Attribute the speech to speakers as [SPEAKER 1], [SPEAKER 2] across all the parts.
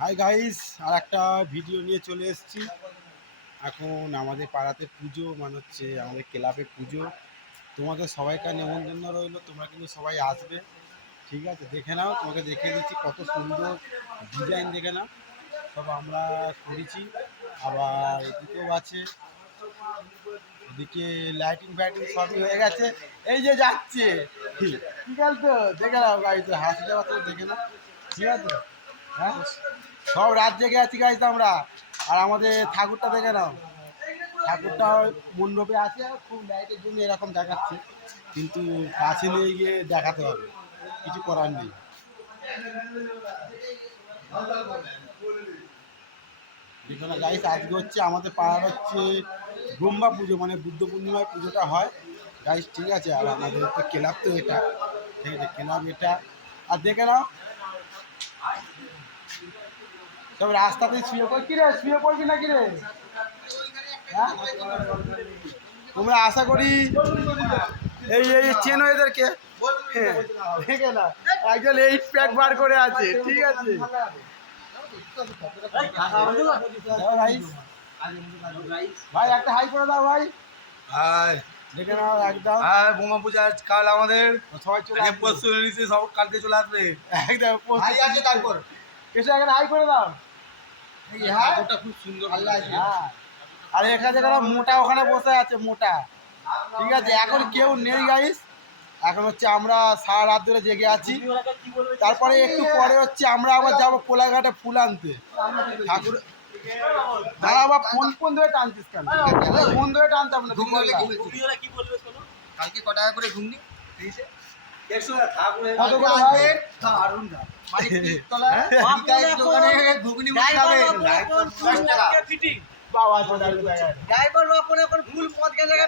[SPEAKER 1] Hi guys আর একটা video নিয়ে চলে এসেছি। এখন আমাদের পাড়াতে পুজো মানে হচ্ছে আমাদের ক্লাবে পুজো। তোমাদের সবাইকার নেমন্তন্ন রইল, তোমরা কিন্তু সবাই আসবে। ঠিক আছে, দেখে নাও, তোমাকে দেখে দিচ্ছি কত সুন্দর ডিজাইন দেখে নাও। সব আমরা করেছি, আবার এদিকেও আছে। এদিকে লাইটিং ফাইটিং সবই হয়ে গেছে। এই যে যাচ্ছে। ঠিক আছে তো দেখে নাও গাড়িতে হাসি যাওয়া তো দেখে নাও। ঠিক আছে? হ্যাঁ? সব রাত জেগে আছি গাইজ আমরা। আর আমাদের ঠাকুরটা দেখে নাও। ঠাকুরটা মণ্ডপে আছে খুব লাইটের জন্য এরকম দেখাচ্ছে। কিন্তু কাছে নিয়ে গিয়ে দেখাতে হবে। কিছু করার নেই। যেখানে গাইস আজকে হচ্ছে আমাদের পাড়ার হচ্ছে ব্রহ্মা পুজো মানে বুদ্ধ পূর্ণিমায় পুজোটা হয়। গাইস ঠিক আছে? আর আমাদের তো ক্লাব তো এটা। ঠিক আছে? ক্লাব এটা। আর দেখে নাও সব রাস্তাতেই শুয়ে পড় কি রে শুয়ে পড়বি না কি রে? হ্যাঁ? তোমরা আশা করি এই এই চেনো এদেরকে? হ্যাঁ, দেখে না একজন এইট প্যাক বার করে আছে ঠিক আছে। ভাই একটা হাই করে দাও ভাই।
[SPEAKER 2] হাই
[SPEAKER 1] দেখে নাও একদম।
[SPEAKER 2] বোমা পূজা আজ কাল আমাদের।
[SPEAKER 1] সবাই চলে
[SPEAKER 2] আগে
[SPEAKER 1] আসবে।
[SPEAKER 2] পরশু এনেছি সব কালকে চলে আসবে।
[SPEAKER 1] একদম
[SPEAKER 2] ভাই আছে তারপর।
[SPEAKER 1] এসে একটা হাই করে দাও। হ্যাঁ।
[SPEAKER 2] ওটা খুব সুন্দর
[SPEAKER 1] হ্যাঁ। আর এখানে মোটা ওখানে বসে আছে মোটা। ঠিক আছে এখন কেউ নেই গাইস এখন হচ্ছে আমরা সারা রাত ধরে জেগে আছি। তারপরে একটু পরে হচ্ছে আমরা আবার যাব কোলাঘাটে ফুল আনতে। ঠাকুর দাঁড়া ফোন ফোন ধরে টানছিস কেন? ফোন ধরে টানতাম না? তুই বল না।
[SPEAKER 2] কালকে ক টাকা করে ঘুমনি।
[SPEAKER 3] ড্রাইভার এখন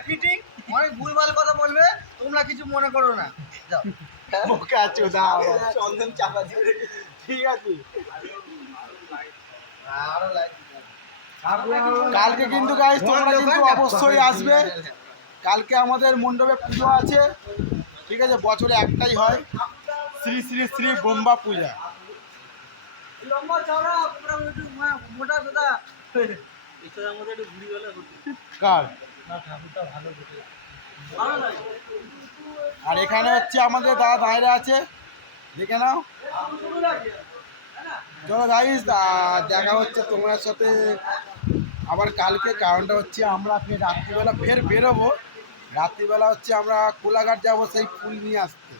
[SPEAKER 3] ফিটিং। অনেক ভুলভাল কথা বলবে তোমরা কিছু মনে করো না। যাও।
[SPEAKER 1] বোকা চোদা
[SPEAKER 2] চন্দন চাপা দিয়ে
[SPEAKER 1] ঠিক আছে।
[SPEAKER 2] আরও লাইট
[SPEAKER 1] কালকে কিন্তু গাইস তোমরা কিন্তু অবশ্যই আসবে। কালকে আমাদের মণ্ডপে পুজো আছে। ঠিক আছে বছরে একটাই হয়। শ্রী শ্রী শ্রী ব্রহ্মা পূজা। কার? আর এখানে হচ্ছে আমাদের দাদা দাঁড়িয়ে আছে। দেখে নাও। চলো গাইস দেখা হচ্ছে তোমার সাথে। আবার কালকে কারণটা হচ্ছে, আমরা ফের রাত্রিবেলা ফের বেরোবো। রাত্রিবেলা হচ্ছে আমরা কোলাঘাট যাব সেই ফুল নিয়ে আসতে।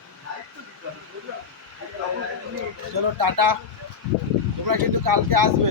[SPEAKER 1] চলো টাটা। তোমরা কিন্তু কালকে আসবে।